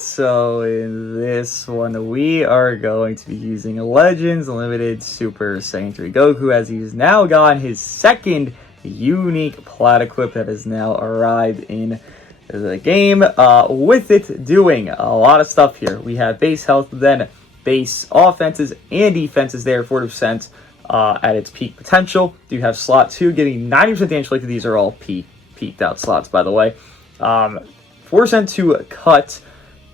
so in this one, we are going to be using Legends Limited Super Saiyan 3 Goku, as he's now gotten his second unique plat equip that has now arrived in the game, with it doing a lot of stuff here. We have base health, then base offenses and defenses there, 40% at its peak potential. You have slot 2 getting 90% damage inflicted. These are all peaked out slots, by the way. 4% to cut,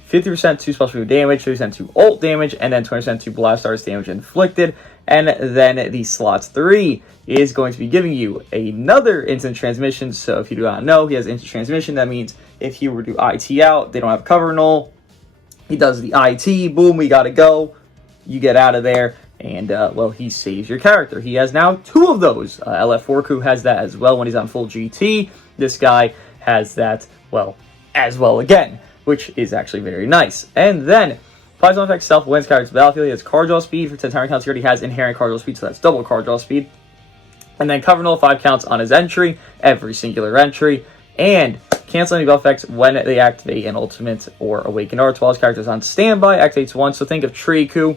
50% to special move damage, 30% to ult damage, and then 20% to blast arts damage inflicted. And then the slots 3 is going to be giving you another instant transmission. So if you do not know, he has instant transmission. That means if you were to IT out, they don't have cover null, he does the IT, boom, we gotta go. You get out of there, and well, he saves your character. He has now 2 of those. LF4Ku has that as well when he's on full GT. This guy has that, well, as well again, which is actually very nice. And then Plasma Effect Stealth wins character's battlefield. He has card draw speed for 10 time counts. He already has inherent card draw speed, so that's double card draw speed. And then cover null 5 counts on his entry, every singular entry, and cancel any buff effects when they activate an ultimate or awaken art while his character's on standby. Activates once. So think of Triku.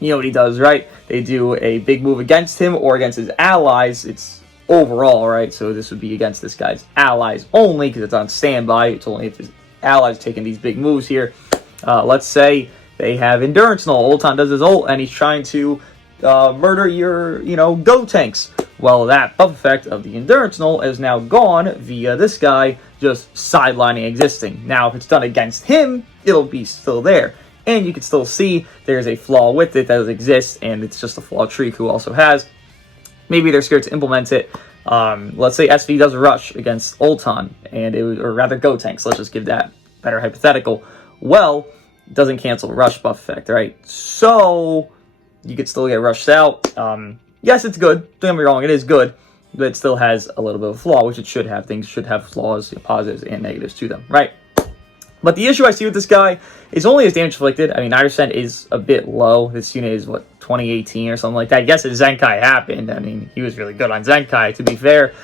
You know what he does, right? They do a big move against him or against his allies. It's overall, right? So this would be against this guy's allies only because it's on standby. It's only if his allies taking these big moves here. Let's say they have endurance null. Ultan does his ult and he's trying to murder your, Go tanks. Well, that buff effect of the endurance null is now gone via this guy just sidelining existing. Now, if it's done against him, it'll be still there. And you can still see there's a flaw with it that exists, and it's just a flaw Triku also has. Maybe they're scared to implement it. Let's say SV does a rush against Ultan, or rather Go tanks. Let's just give that better hypothetical. Well, it doesn't cancel rush buff effect, right? So you could still get rushed out. Yes, it's good. Don't get me wrong, it is good, but it still has a little bit of a flaw, which it should have. Things should have flaws, positives and negatives to them, right? But the issue I see with this guy is only his damage inflicted. I mean, 9% is a bit low. This unit is, 2018 or something like that. Yes, his Zenkai happened. I mean, he was really good on Zenkai, to be fair.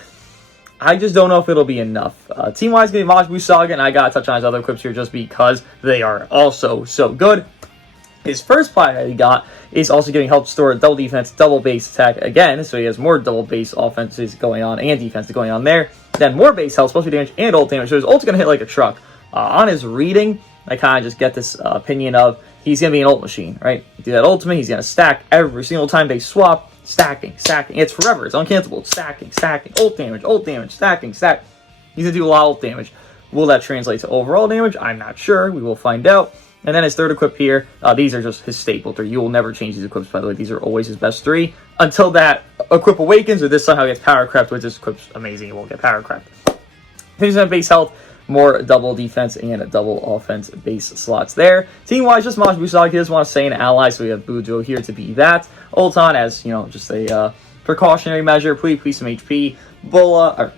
I just don't know if it'll be enough. Team-wise, going to be Majbu Saga, and I got to touch on his other equips here just because they are also so good. His first plat that he got is also giving help store double defense, double base attack again, so he has more double base offenses going on and defense going on there. Then more base health, special damage, and ult damage, so his ult's going to hit like a truck. On his reading, I kind of just get this opinion of he's going to be an ult machine, right? Do that ultimate, he's going to stack every single time they swap, stacking. It's forever, it's uncancelable, stacking, ult damage, stacking. He's going to do a lot of ult damage. Will that translate to overall damage? I'm not sure. We will find out. And then his third equip here, these are just his staple 3. You will never change these equips, by the way. These are always his best 3 until that equip awakens or this somehow gets power crept, which this equip's amazing. It won't get power crept. 50% base health, more double defense and a double offense base slots there. Team-wise, just Majbu Saga. He doesn't want to say an ally, so we have Bujo here to be that. Ultan as, just a precautionary measure. Please some HP. Bola,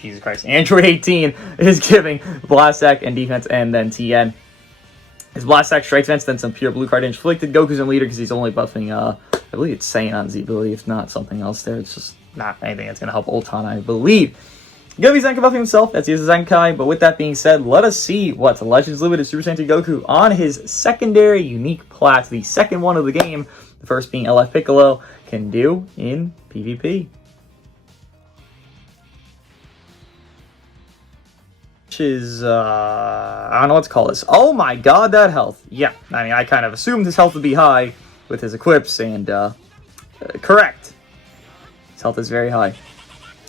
Jesus Christ, Android 18 is giving Blast Sack and defense, and then TN. His Blast Sack strikes defense, then some pure blue card inflicted. Goku's in leader because he's only buffing, I believe it's Saiyan on Z ability, if not something else there. It's just not anything that's going to help Ultan, I believe. Gonna be Zenkai buffing himself, that's his Zenkai, but with that being said, let us see what Legends Limited Super Saiyan 3 Goku on his secondary unique plat, the second one of the game, the first being LF Piccolo, can do in PvP. Which is, I don't know what to call this. Oh my god, that health. Yeah, I mean, I kind of assumed his health would be high with his equips, and, correct. His health is very high.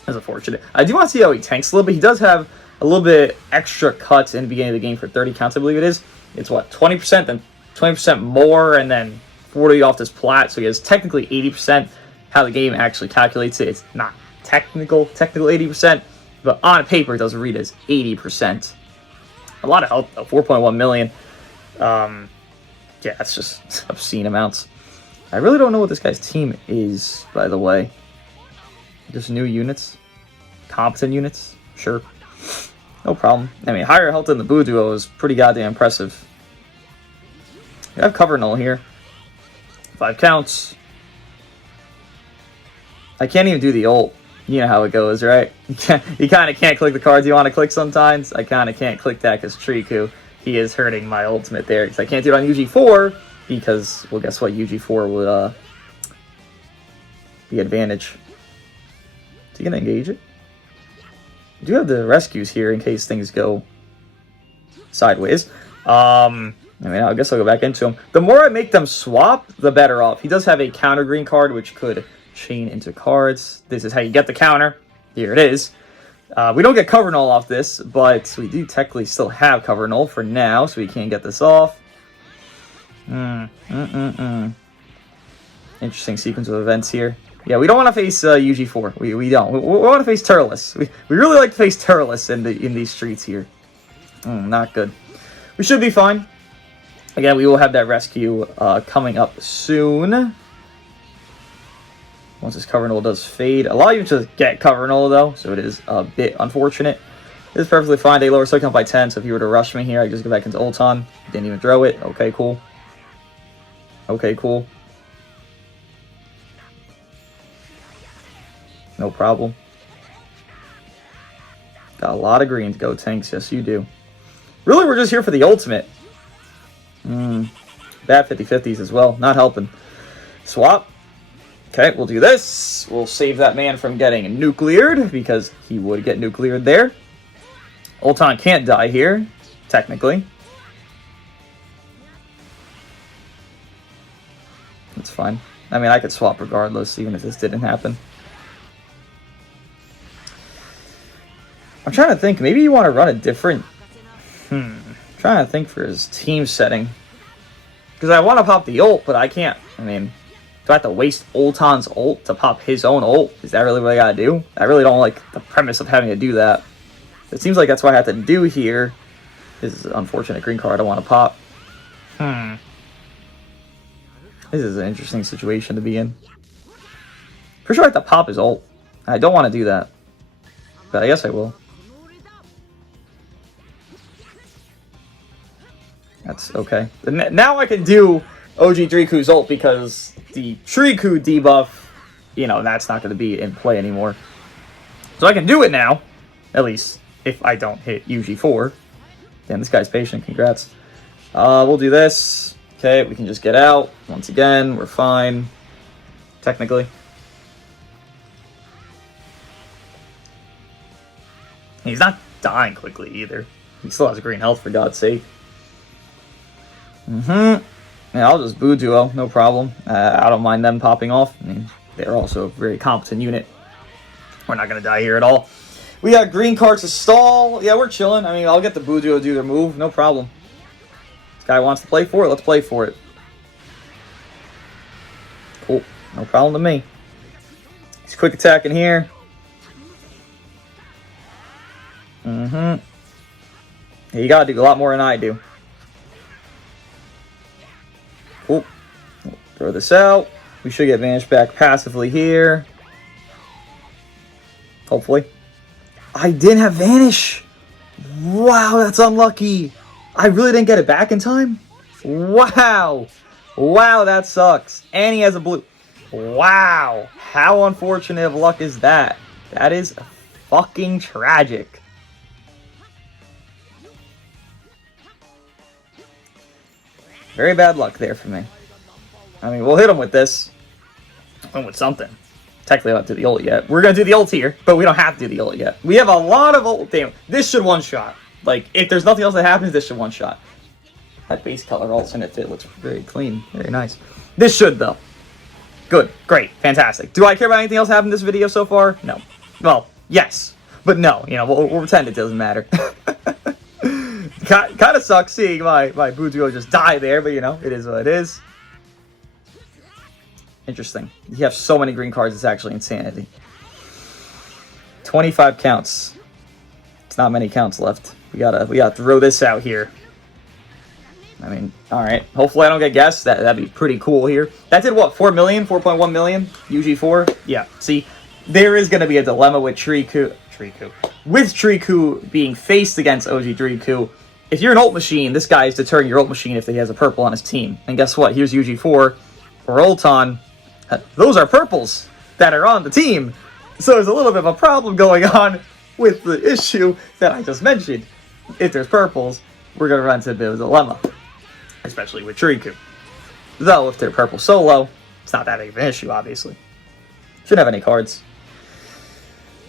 That's unfortunate. I do want to see how he tanks a little bit. He does have a little bit extra cuts in the beginning of the game for 30 counts, I believe it is. It's 20%, then 20% more, and then 40 off this plat, so he has technically 80%. How the game actually calculates it, it's not technical 80%, but on paper it does read as 80%. A lot of health, 4.1 million. Yeah, that's just obscene amounts. I really don't know what this guy's team is, by the way. Just new units, competent units, sure, no problem. I mean, higher health than the Buu duo is pretty goddamn impressive. You have cover null here, 5 counts. I can't even do the ult. You know how it goes, right? You kind of can't click the cards you want to click sometimes. I kind of can't click that because Triku he is hurting my ultimate there. Because I can't do it on UG4 because, well, guess what? UG4 would be advantage. Is he going to engage it? I do have the rescues here in case things go sideways. I mean, I guess I'll go back into him. The more I make them swap, the better off. He does have a counter green card, which could chain into cards. This is how you get the counter. Here it is. We don't get cover null off this, but we do technically still have cover null for now, so we can't get this off. Interesting sequence of events here. Yeah, we don't want to face UG4. We don't. We want to face Turles. We really like to face Turles in these streets here. Not good. We should be fine. Again, we will have that rescue coming up soon. Once this cover null does fade. A lot of you just get cover null though, so it is a bit unfortunate. It is perfectly fine. They lower second by 10, so if you were to rush me here, I just go back into Ulton. Didn't even throw it. Okay, cool. Okay, cool. No problem. Got a lot of green to go, Tanks. Yes, you do. Really, we're just here for the ultimate. Bad 50-50s as well. Not helping. Swap. Okay, we'll do this. We'll save that man from getting nucleared, because he would get nucleared there. Ulton can't die here, technically. That's fine. I mean, I could swap regardless, even if this didn't happen. I'm trying to think. Maybe you want to run a different... trying to think for his team setting. Because I want to pop the ult, but I can't. I mean... Do I have to waste Ulton's ult to pop his own ult? Is that really what I gotta do? I really don't like the premise of having to do that. It seems like that's what I have to do here. This is an unfortunate green card I want to pop. This is an interesting situation to be in. Pretty sure I have to pop his ult. I don't want to do that. But I guess I will. That's okay. Now I can do OG3Ku's ult because the Triku debuff, you know, that's not going to be in play anymore. So I can do it now, at least, if I don't hit UG4. Damn, this guy's patient. Congrats. We'll do this. Okay, we can just get out. Once again, we're fine. Technically. He's not dying quickly either. He still has green health, for God's sake. Yeah, I'll just boo duo, no problem. I don't mind them popping off. I mean, they're also a very competent unit. We're not going to die here at all. We got green cards to stall. Yeah, we're chilling. I mean, I'll get the boo duo do their move, no problem. This guy wants to play for it, let's play for it. Cool, no problem to me. He's quick attacking here. Yeah, you got to do a lot more than I do. Cool. Throw this out. We should get Vanish back passively here. Hopefully. I didn't have Vanish! Wow, that's unlucky! I really didn't get it back in time? Wow! Wow, that sucks. And he has a blue. Wow! How unfortunate of luck is that? That is fucking tragic. Very bad luck there for me. I mean, we'll hit him with this. And with something. Technically, I don't do the ult yet. We're going to do the ult here, but we don't have to do the ult yet. We have a lot of ult. Damn, this should one-shot. Like, if there's nothing else that happens, this should one-shot. That base color alternate fit looks very clean. Very nice. This should, though. Good. Great. Fantastic. Do I care about anything else happening in this video so far? No. Well, yes. But no. You know, we'll pretend it doesn't matter. Kind of sucks seeing my boo duo just die there, but you know, it is what it is. Interesting. You have so many green cards, it's actually insanity. 25 counts. It's not many counts left. We gotta throw this out here. I mean, alright. Hopefully I don't get guessed. That'd be pretty cool here. That did what, 4 million? 4.1 million? UG4? Yeah. See, there is gonna be a dilemma with Triku. With Triku being faced against OG3Ku. If you're an ult machine, this guy is deterring your ult machine if he has a purple on his team. And guess what? Here's UG4 or Ulton. Those are purples that are on the team. So there's a little bit of a problem going on with the issue that I just mentioned. If there's purples, we're going to run into a bit of a dilemma, especially with Riku. Though, if they're purple solo, it's not that big of an issue, obviously. Shouldn't have any cards.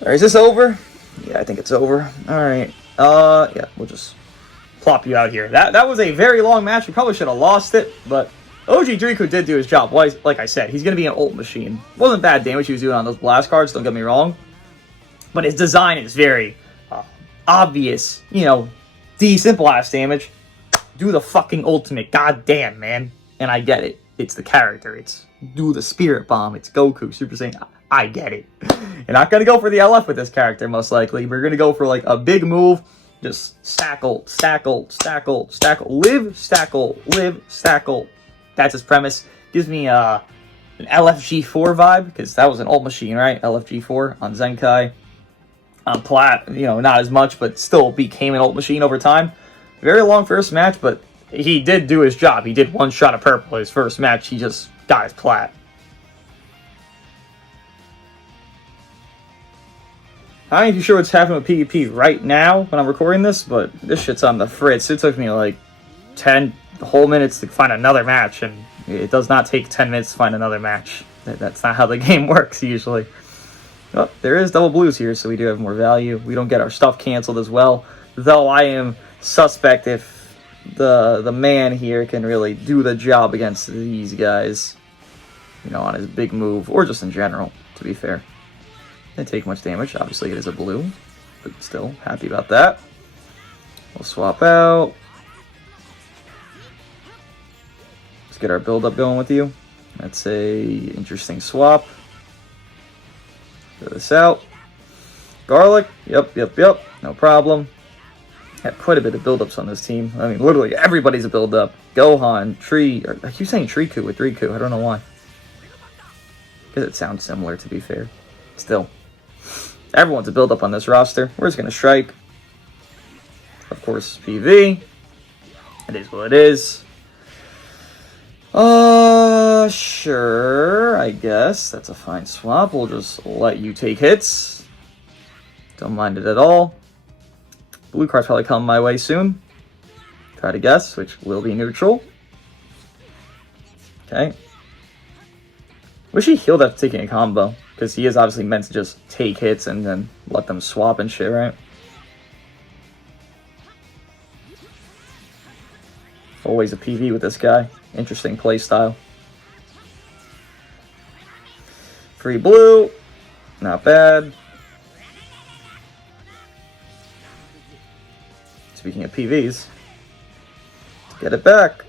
Alright, is this over? Yeah, I think it's over. Alright. Yeah, we'll just plop you out here. That was a very long match. We probably should have lost it, but OG Riku did do his job. Like I said, he's going to be an ult machine. Wasn't bad damage he was doing on those blast cards, don't get me wrong. But his design is very obvious. You know, decent blast damage. Do the fucking ultimate. God damn, man. And I get it. It's the character. It's do the Spirit Bomb. It's Goku, Super Saiyan. I get it. You're not going to go for the LF with this character, most likely. We're going to go for, like, a big move. Just stack ult, stack ult, stack ult, stack ult. Live, stack ult, live, stack ult. That's his premise. Gives me an LFG4 vibe, because that was an ult machine, right? LFG4 on Zenkai. On Plat, you know, not as much, but still became an ult machine over time. Very long first match, but he did do his job. He did one shot of purple his first match. He just got his Plat. I ain't too sure what's happening with PvP right now when I'm recording this, but this shit's on the fritz. It took me like 10 whole minutes to find another match, and it does not take 10 minutes to find another match. That's not how the game works usually. Oh, there is double blues here, so we do have more value. We don't get our stuff canceled as well, though I am suspect if the man here can really do the job against these guys, you know, on his big move, or just in general, to be fair. Didn't take much damage. Obviously, it is a blue, but still happy about that. We'll swap out. Let's get our build-up going with you. That's a interesting swap. Throw this out. Garlic. Yep. No problem. Have quite a bit of build-ups on this team. I mean, literally everybody's a build-up. Gohan, Tree. I keep saying Triku with Riku. I don't know why. Because it sounds similar, to be fair. Still. Everyone's a build-up on this roster. We're just going to strike. Of course, PV. It is what it is. Sure, I guess. That's a fine swap. We'll just let you take hits. Don't mind it at all. Blue card's probably coming my way soon. Try to guess, which will be neutral. Okay. Wish he healed after taking a combo, because he is obviously meant to just take hits and then let them swap and shit, right? Always a PV with this guy. Interesting play style. Free blue. Not bad. Speaking of PVs, get it back.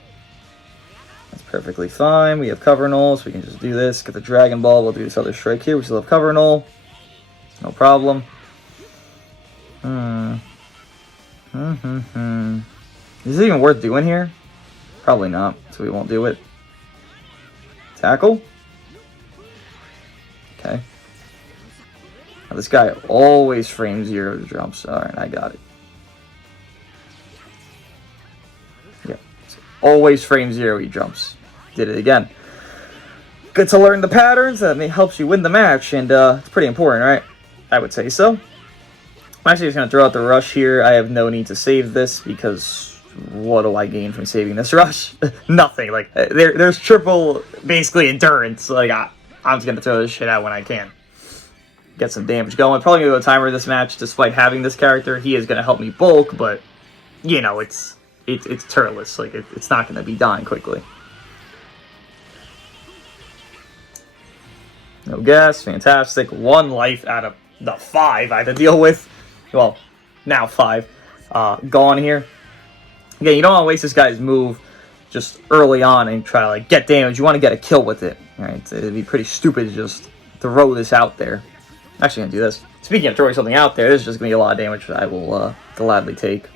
That's perfectly fine. We have cover null, so we can just do this. Get the Dragon Ball. We'll do this other strike here. We still have cover null. No problem. Is it even worth doing here? Probably not, so we won't do it. Tackle. Okay. Now this guy always frame 0 jumps. Alright, I got it. Yeah. Always frame 0, he jumps. Did it again. Good to learn the patterns. That helps you win the match, and it's pretty important, right? I would say so. I'm actually just going to throw out the rush here. I have no need to save this, because what do I gain from saving this rush? Nothing. Like, there's triple, basically, endurance. Like, I'm just going to throw this shit out when I can. Get some damage going. Probably going to go timer this match, despite having this character. He is going to help me bulk, but, you know, it's turtless. Like, it's not going to be dying quickly. No gas. Fantastic. 1 life out of the 5 I had to deal with. Well, now 5. Gone here. Again, you don't want to waste this guy's move just early on and try to like get damage. You want to get a kill with it. Alright, so it'd be pretty stupid to just throw this out there. I'm actually going to do this. Speaking of throwing something out there, this is just going to be a lot of damage that I will gladly take.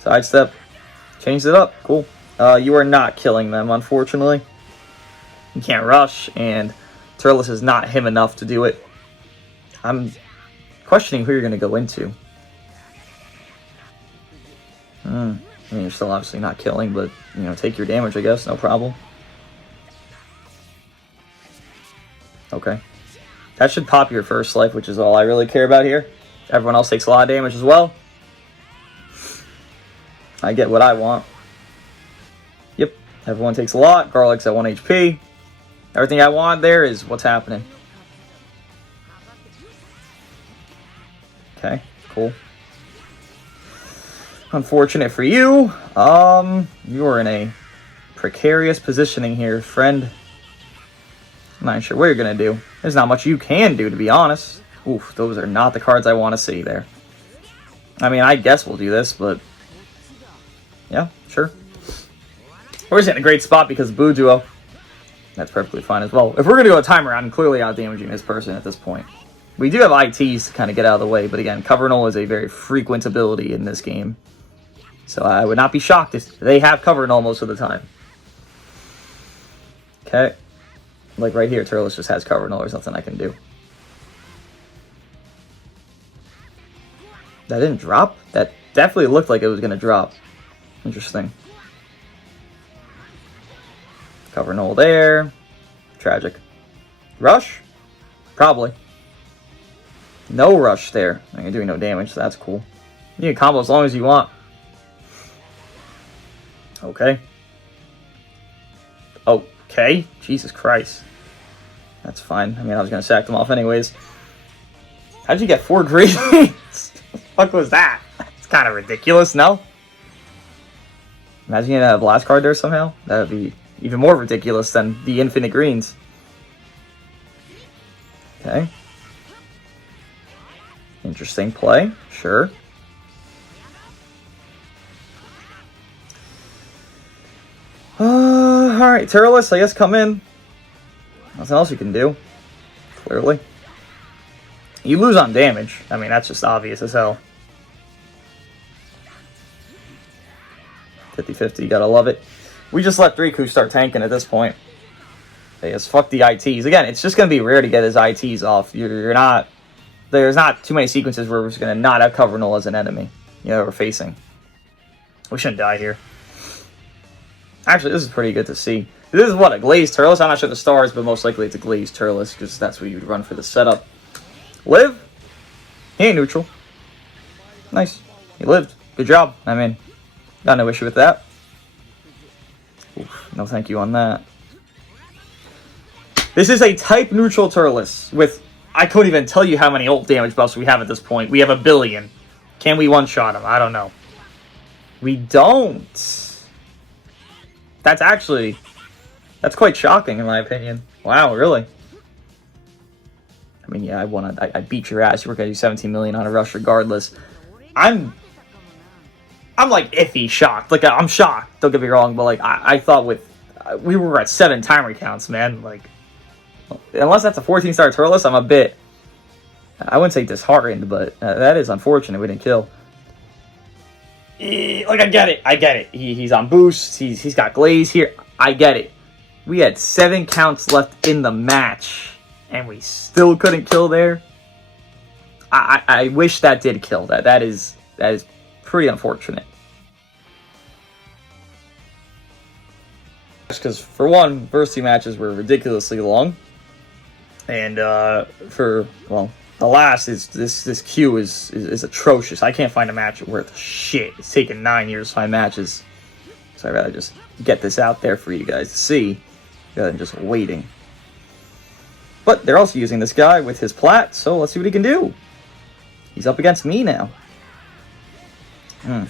Sidestep. Changed it up. Cool. You are not killing them, unfortunately. You can't rush, and Turles is not him enough to do it. I'm questioning who you're going to go into. I mean, you're still obviously not killing, but, you know, take your damage, I guess. No problem. Okay. That should pop your first life, which is all I really care about here. Everyone else takes a lot of damage as well. I get what I want. Yep, everyone takes a lot. Garlic's at 1 HP. Everything I want there is what's happening. Okay, cool. Unfortunate for you. You are in a precarious positioning here, friend. I'm not sure what you're gonna do. There's not much you can do, to be honest. Oof, those are not the cards I want to see there. I mean, I guess we'll do this, but yeah, sure. We're just in a great spot because of Boo Duo. That's perfectly fine as well. If we're gonna go a time around, I'm clearly out damaging this person at this point. We do have ITs to kind of get out of the way, but again, Cover Null is a very frequent ability in this game. So I would not be shocked if they have Cover Null most of the time. Okay. Like right here, Turles just has Cover Null. There's nothing I can do. That didn't drop? That definitely looked like it was going to drop. Interesting. Cover Null there. Tragic. Rush? Probably. No rush there. You're doing no damage, so that's cool. You can combo as long as you want. Okay. Okay. Jesus Christ. That's fine. I mean, I was going to sack them off anyways. How'd you get 4 greens? What the fuck was that? It's kind of ridiculous, no? Imagine getting a blast card there somehow. That would be even more ridiculous than the infinite greens. Okay. Interesting play. Sure. Alright, Turles, I guess come in. Nothing else you can do. Clearly. You lose on damage. I mean, that's just obvious as hell. 50-50, gotta love it. We just let Riku start tanking at this point. They just fuck the ITs. Again, it's just gonna be rare to get his ITs off. You're not... There's not too many sequences where we're just gonna not have Cover Null as an enemy. You know, we're facing. We shouldn't die here. Actually, this is pretty good to see. This is what, a glazed Turles? I'm not sure the stars, but most likely it's a glazed Turles, because that's what you'd run for the setup. Live? He ain't neutral. Nice. He lived. Good job. I mean, got no issue with that. Oof, no thank you on that. This is a type neutral Turles with, I couldn't even tell you how many ult damage buffs we have at this point. We have 1 billion. Can we one-shot him? I don't know. We don't. That's actually... That's quite shocking, in my opinion. Wow, really? I mean, yeah, I beat your ass. You were gonna do 17 million on a rush regardless. I'm like iffy shocked. Like, I'm shocked. Don't get me wrong, but like I thought with we were at 7 timer counts, man. Like, unless that's a 14-star Turles, I'm a bit. I wouldn't say disheartened, but that is unfortunate. We didn't kill. Like, I get it. He's on boost. He's got glaze here. I get it. We had 7 counts left in the match, and we still couldn't kill there. I wish that did kill. That is pretty unfortunate. Because for one, first 2 matches were ridiculously long, and for the last is this queue is atrocious. I can't find a match worth shit. It's taken 9 years to find matches, so I'd rather just get this out there for you guys to see rather than just waiting. But they're also using this guy with his plat, so let's see what he can do. He's up against me now. I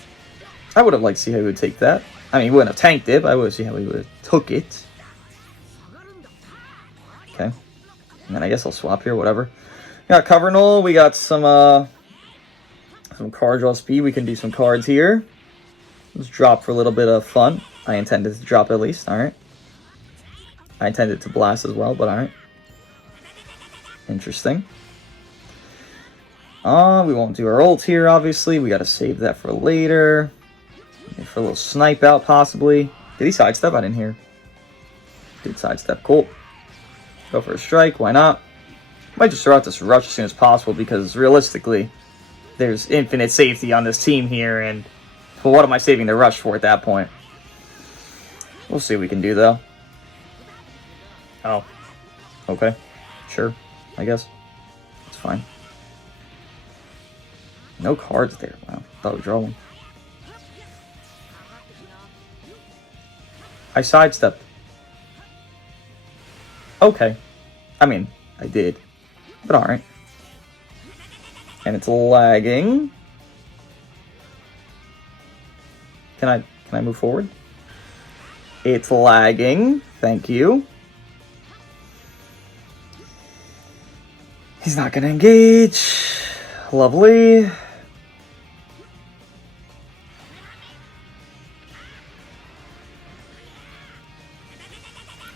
would have liked to see how he would take that. I mean, he wouldn't have tanked it, but I would have seen how he would have took it. Okay. And then I guess I'll swap here, whatever. We got Cover Null, we got some card draw speed. We can do some cards here. Let's drop for a little bit of fun. I intended to drop at least, alright. I intended to blast as well, but alright. Interesting. We won't do our ult here, obviously. We gotta save that for later. Maybe for a little snipe out, possibly. Did he sidestep? I didn't hear. Did sidestep. Cool. Go for a strike. Why not? Might just throw out this rush as soon as possible, because realistically, there's infinite safety on this team here, and well, what am I saving the rush for at that point? We'll see what we can do, though. Oh. Okay. Sure. I guess. It's fine. No cards there. Wow. Thought we'd draw one. I sidestepped. Okay. I mean, I did. But alright. And it's lagging. Can I move forward? It's lagging. Thank you. He's not gonna engage. Lovely. I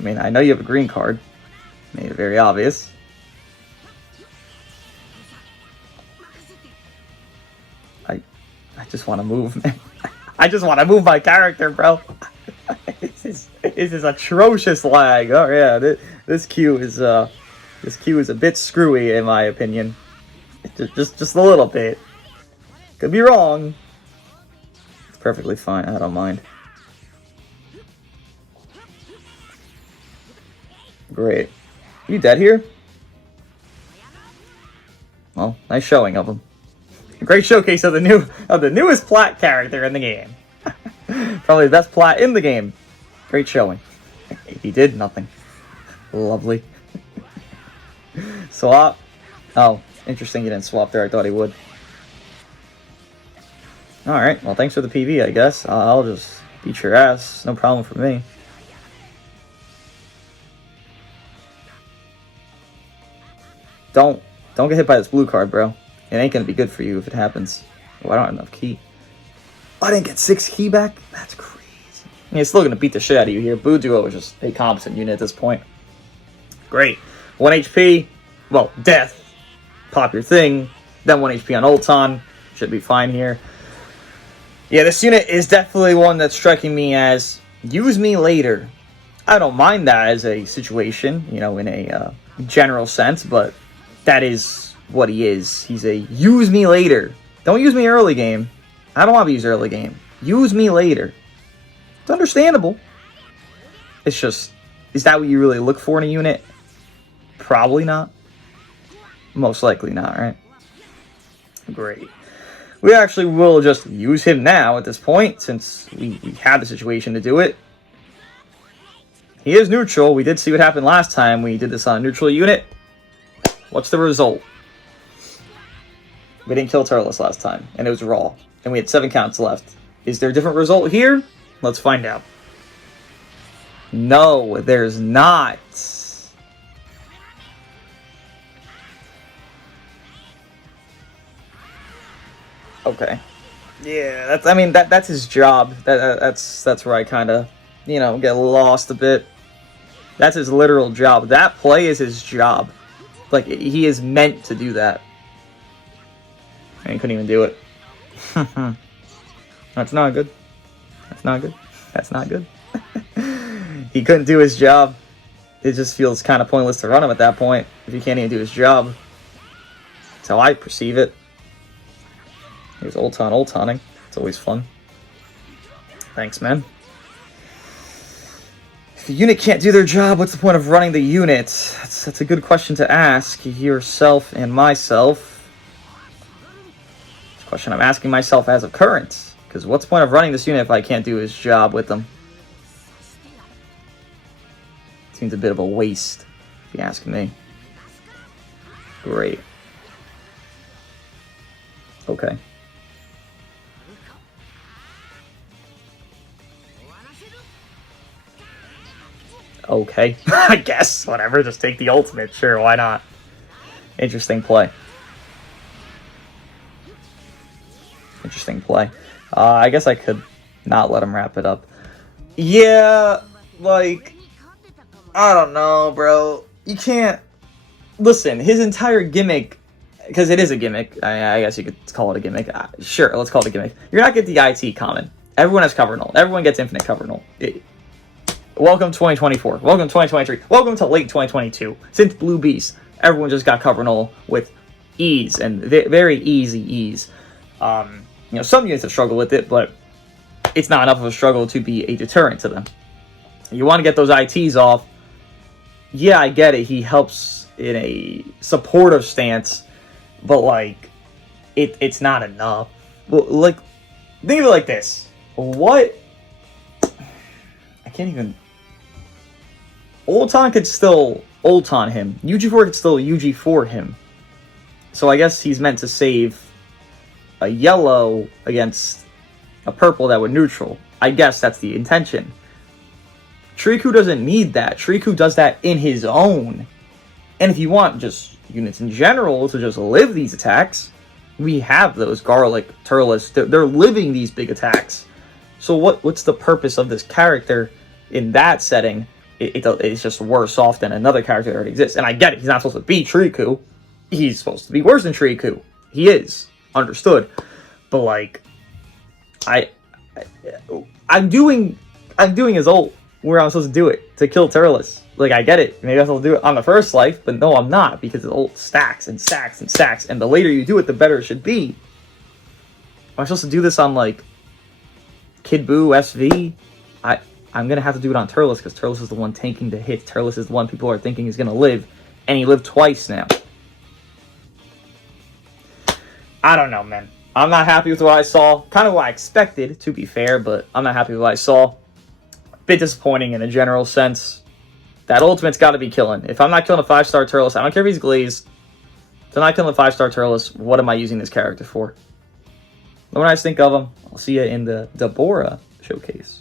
mean, I know you have a green card. Made it very obvious. I just want to move, man. I just want to move my character, bro. This is atrocious lag. Oh yeah, this queue is a bit screwy in my opinion. Just a little bit. Could be wrong. It's perfectly fine. I don't mind. Great. You dead here? Well, nice showing of him. Great showcase of the newest plat character in the game. Probably the best plat in the game. Great showing. He did nothing. Lovely. Swap. Oh, interesting he didn't swap there. I thought he would. Alright, well thanks for the PV, I guess. I'll just beat your ass. No problem for me. Don't get hit by this blue card, bro. It ain't gonna be good for you if it happens. Oh, I don't have enough key. Oh, I didn't get 6 key back? That's crazy. I mean, it's still gonna beat the shit out of you here. Blue Duo is just a competent unit at this point. Great. 1 HP. Well, death. Pop your thing. Then 1 HP on Ulton. Should be fine here. Yeah, this unit is definitely one that's striking me as use me later. I don't mind that as a situation, you know, in a general sense, but that is what he is. He's a use me later. Don't use me early game. I don't want to be used early game. Use me later. It's understandable. It's just, is that what you really look for in a unit? Probably not. Most likely not, right? Great. We actually will just use him now at this point, since we had the situation to do it. He is neutral. We did see what happened last time we did this on a neutral unit. What's the result? We didn't kill Turles last time, and it was raw. And we had 7 counts left. Is there a different result here? Let's find out. No, there's not. Okay. Yeah, that's his job. That's where I kind of, you know, get lost a bit. That's his literal job. That play is his job. Like, he is meant to do that. And he couldn't even do it. That's not good. That's not good. That's not good. He couldn't do his job. It just feels kind of pointless to run him at that point if he can't even do his job. That's how I perceive it. Here's Ultoning. It's always fun. Thanks, man. If the unit can't do their job, what's the point of running the unit? That's a good question to ask yourself and myself. It's a question I'm asking myself as of current. Because what's the point of running this unit if I can't do his job with them? Seems a bit of a waste, if you ask me. Great. Okay. Okay. I guess. Whatever. Just take the ultimate. Sure, why not? Interesting play. Interesting play. I guess I could not let him wrap it up. Yeah, like, I don't know, bro. You can't... Listen, his entire gimmick... Because it is a gimmick. I guess you could call it a gimmick. Sure, let's call it a gimmick. You're not getting the IT common. Everyone has cover null. Everyone gets infinite cover null. Welcome 2024. Welcome 2023. Welcome to late 2022. Since Blue Beast, everyone just got cover null with ease, and very easy ease. You know, some units have struggled with it, but it's not enough of a struggle to be a deterrent to them. You want to get those ITs off. Yeah, I get it. He helps in a supportive stance, but like, it's not enough. Well, like, think of it like this. What? I can't even... Ulton could still Ulton him. UG4 could still UG4 him. So I guess he's meant to save a yellow against a purple that would neutral. I guess that's the intention. Triku doesn't need that. Triku does that in his own. And if you want just units in general to just live these attacks, we have those. Garlic, Turles, they're living these big attacks. So what's the purpose of this character in that setting? It's just worse off than another character that already exists. And I get it. He's not supposed to be Triku. He's supposed to be worse than Triku. He is. Understood. But, like, I'm doing his ult where I'm supposed to do it to kill Turles. Like, I get it. Maybe I'm supposed to do it on the first life, but no, I'm not, because the ult stacks and stacks and stacks, and the later you do it, the better it should be. Am I supposed to do this on, like, Kid Buu, SV? I'm going to have to do it on Turles, because Turles is the one tanking the hits. Turles is the one people are thinking is going to live, and he lived twice now. I don't know, man. I'm not happy with what I saw. Kind of what I expected, to be fair, but I'm not happy with what I saw. Bit disappointing in a general sense. That ultimate's got to be killing. If I'm not killing a 5-star Turles, I don't care if he's glazed. If I'm not killing a 5-star Turles, what am I using this character for? Let me know what you guys think of him. I'll see you in the Deborah showcase.